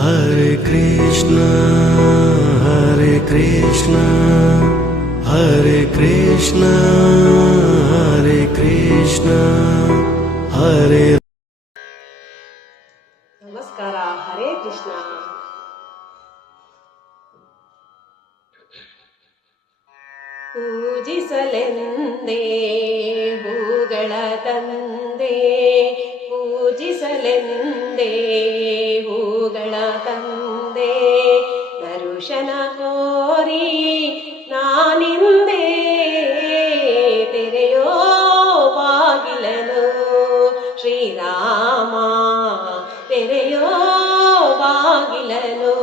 Hare Krishna, Hare Krishna, Hare Krishna, Hare Krishna, Hare. ನಮಸ್ಕಾರ. ಹರೇ ಕೃಷ್ಣ. ಪೂಜಿಸಲೆಂದೇ ಹೂಗಳ ತಂದೆ, ಪೂಜಿಸಲೆಂದೇ ಹೂಗಳ ತಂದೆ, ದರ್ಶನ ಕೋರಿ ನಾನಿಂದೆ ತೆರೆಯೋ ಬಾಗಿಲನು ಶ್ರೀರಾಮ, ತೆರೆಯೋ ಬಾಗಿಲನು.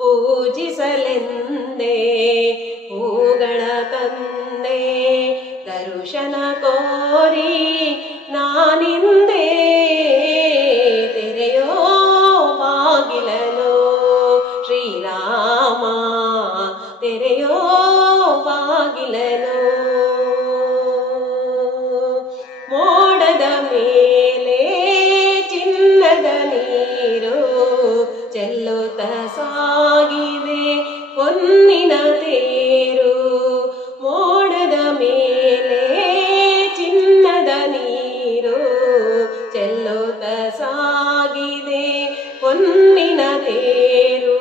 ಪೂಜಿಸಲೆಂದೇ ಹೂಗಳ ತಂದೆ, ದರ್ಶನ ಕೋರಿ ನಾನಿಂದೆ ತೆರೆಯೋ ಬಾಗಿಲನು ಶ್ರೀರಾಮ, ತೆರೆಯೋ ಬಾಗಿಲನು. ಮೋಡದ ಮೇಲೆ ಚಿನ್ನದ ನೀರು ಚೆಲ್ಲುತ್ತ ಸಾಗಿದೆ ಹೊನ್ನಿನ ತೇರು, ಮೋಡದ ಮೇಲೆ ಚಿನ್ನದ ನೀರು ಚೆಲ್ಲುತ್ತ ಸಾಗಿದೆ ಹೊನ್ನಿನ ತೇರು.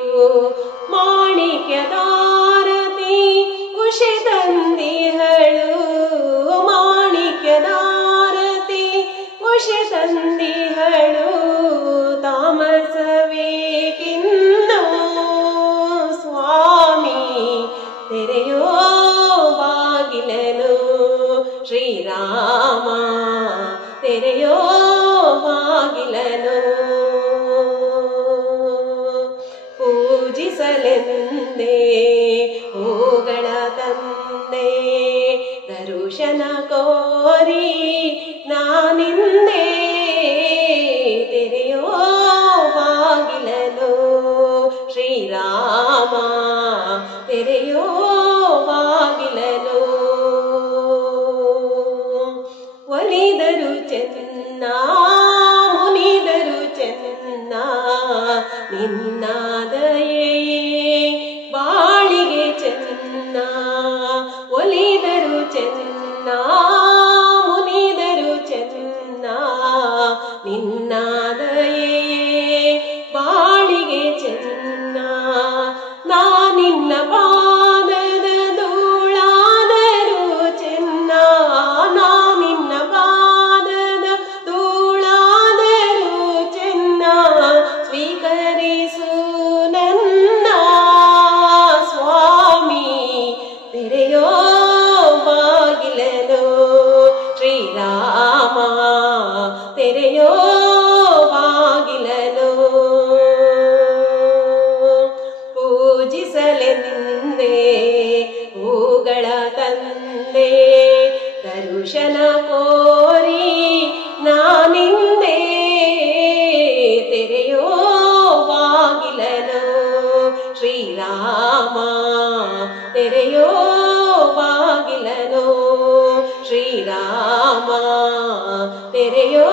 ಮಾಣಿಕ್ಯದಾರತಿ ಉಷೆ ತಂದಿಹಳು, ಮಾಣಿಕ್ಯದಾರತಿ ಉಷೆ ತಂದಿಹಳು, ತಾಮಸವೇಕಿನ್ನು ಸ್ವಾಮಿ, ತೆರೆಯೋ ಬಾಗಿಲನು ಶ್ರೀರಾಮ, ತೆರೆಯೋ ಬಾಗಿಲನು. ಪೂಜಿಸಲೆಂದೇ ಹೂಗಳ ತಂದೆ, ದರ್ಶನ ಕೋರಿ ನಾನಿಂದೆ ತೆರೆಯೋ ಬಾಗಿಲನು ಶ್ರೀರಾಮ, ತೆರೆಯೋ ಬಾಗಿಲನು. ಒಲಿದರು ಚೆನ್ನ ಮುನಿದರು ಚೆನ್ನ, ನಿನ್ನ ದಯೆಯೇ ಬಾಳಿಗೆ ಚೆನ್ನ. ಒಲಿದರು ಚೆನ್ನ ಮುನಿದರು ಚೆನ್ನ, ನಿನ್ನ ದಯೆಯೇ ಬಾಳಿಗೆ ಚೆನ್ನ. ನಾನಿನ್ನ ಪಾದದ ಧೂಳಾದರೂ ಚೆನ್ನ, ನಾನಿನ್ನ ಪಾದದ ಧೂಳಾದರೂ ಚೆನ್ನ, ಸ್ವೀಕರಿಸು ನನ್ನ ಸ್ವಾಮಿ, ತೆರೆಯೋ ಬಾಗಿಲನು ಶ್ರೀರಾಮ, ತೆರೆಯೋ ಬಾಗಿಲನು. ಪೂಜಿಸಲೆಂದೇ ಹೂಗಳ ತಂದೆ, ದರ್ಶನ ಕೋರಿ ನಾನಿಂದೆ ತೆರೆಯೋ ಬಾಗಿಲನು ಶ್ರೀರಾಮ, ತೆರೆಯೋ ಬಾಗಿಲನು ಶ್ರೀರಾಮ, ತೆರೆಯೋ